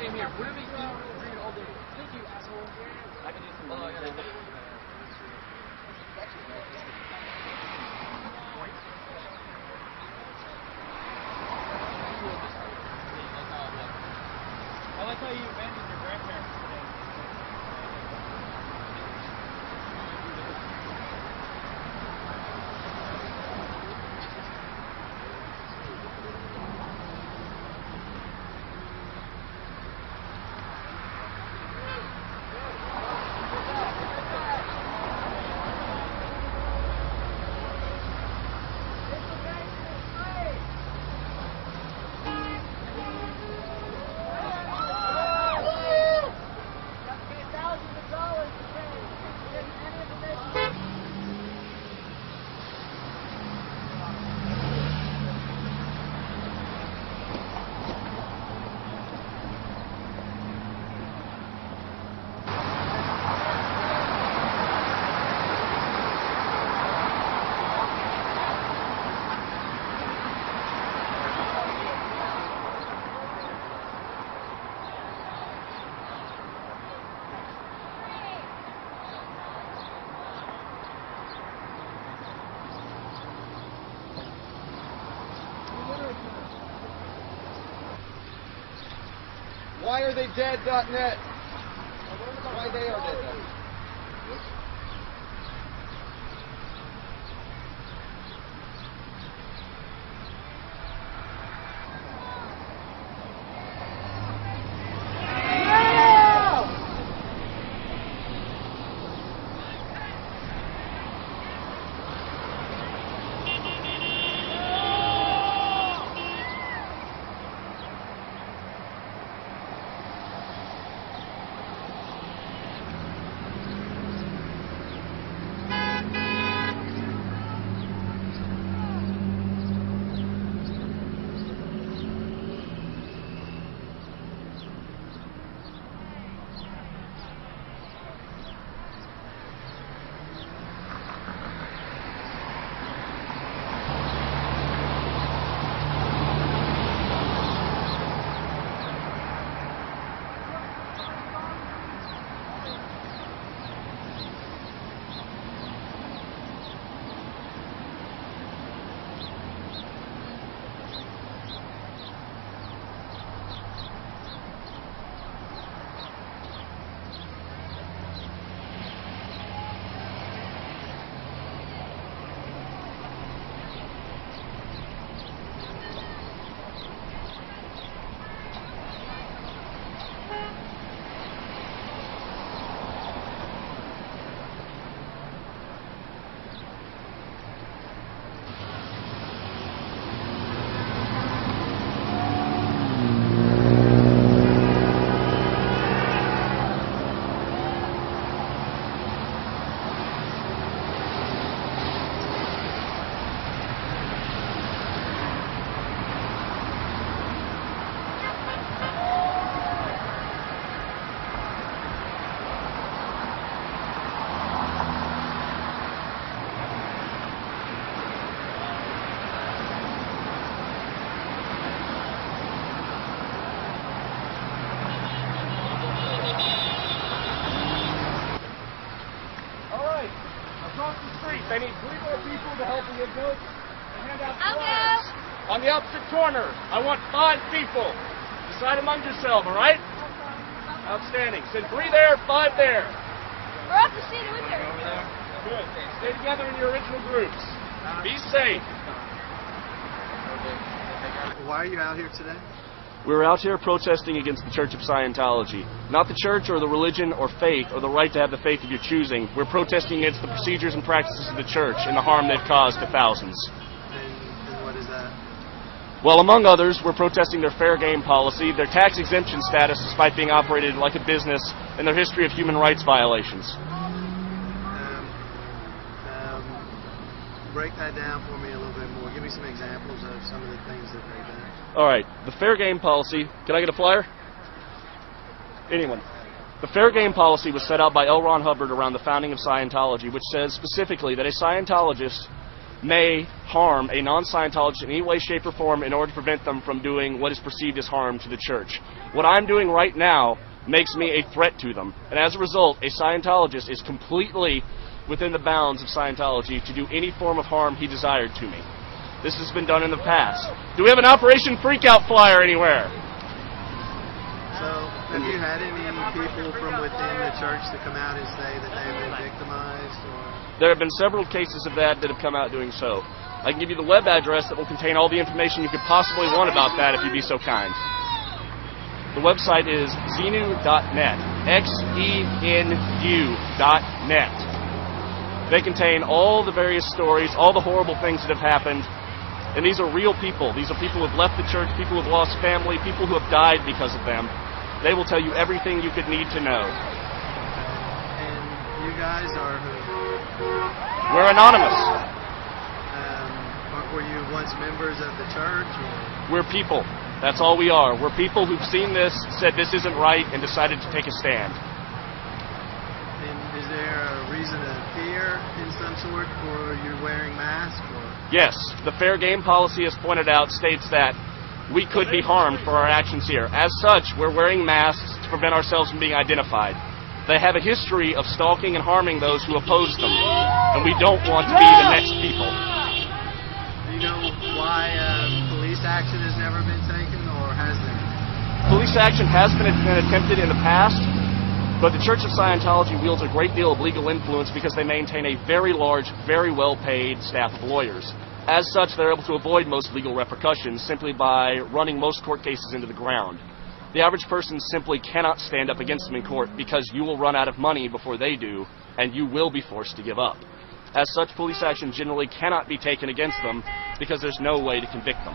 Same here. Whatever you do, read all day. Thank you, asshole. I can do some. Oh, yeah. I like how you abandoned your grandparents today. Why are they dead.net? Why they are dead. I need 3 more people to help me get goats and hand out flyers. On the opposite corner, I want 5 people. Decide among yourselves, all right? Outstanding. Send 3 there, 5 there. We're off to see the window. Good. Stay together in your original groups. Be safe. Why are you out here today? We're out here protesting against the Church of Scientology. Not the church or the religion or faith or the right to have the faith of your choosing. We're protesting against the procedures and practices of the church and the harm they've caused to thousands. And what is that? Well, among others, we're protesting their fair game policy, their tax exemption status despite being operated like a business, and their history of human rights violations. Break that down for me a little bit more. Give me some examples of some of the things that they've done. All right, the fair game policy. Can I get a flyer? Anyone? The fair game policy was set out by L. Ron Hubbard around the founding of Scientology, which says specifically that a Scientologist may harm a non-Scientologist in any way, shape, or form in order to prevent them from doing what is perceived as harm to the church. What I'm doing right now makes me a threat to them, and as a result, a Scientologist is completely within the bounds of Scientology to do any form of harm he desired to me. This has been done in the past. Do we have an Operation Freakout flyer anywhere? So, have you had any people from within the church to come out and say that they've been victimized? Or? There have been several cases of that have come out doing so. I can give you the web address that will contain all the information you could possibly want about that if you'd be so kind. The website is xenu.net, xenu.net. They contain all the various stories, all the horrible things that have happened, and these are real people. These are people who have left the church, people who have lost family, people who have died because of them. They will tell you everything you could need to know. And you guys are who? We're anonymous. Were you once members of the church? Or? We're people. That's all we are. We're people who've seen this, said this isn't right, and decided to take a stand. And is there a reason to fear in some sort for you wearing masks? Or? Yes. The fair game policy, as pointed out, states that we could be harmed for our actions here. As such, we're wearing masks to prevent ourselves from being identified. They have a history of stalking and harming those who oppose them, and we don't want to be the next people. Do you know why police action has never been taken, or has there? Police action has been attempted in the past, but the Church of Scientology wields a great deal of legal influence because they maintain a very large, very well-paid staff of lawyers. As such, they're able to avoid most legal repercussions simply by running most court cases into the ground. The average person simply cannot stand up against them in court because you will run out of money before they do, and you will be forced to give up. As such, police action generally cannot be taken against them because there's no way to convict them.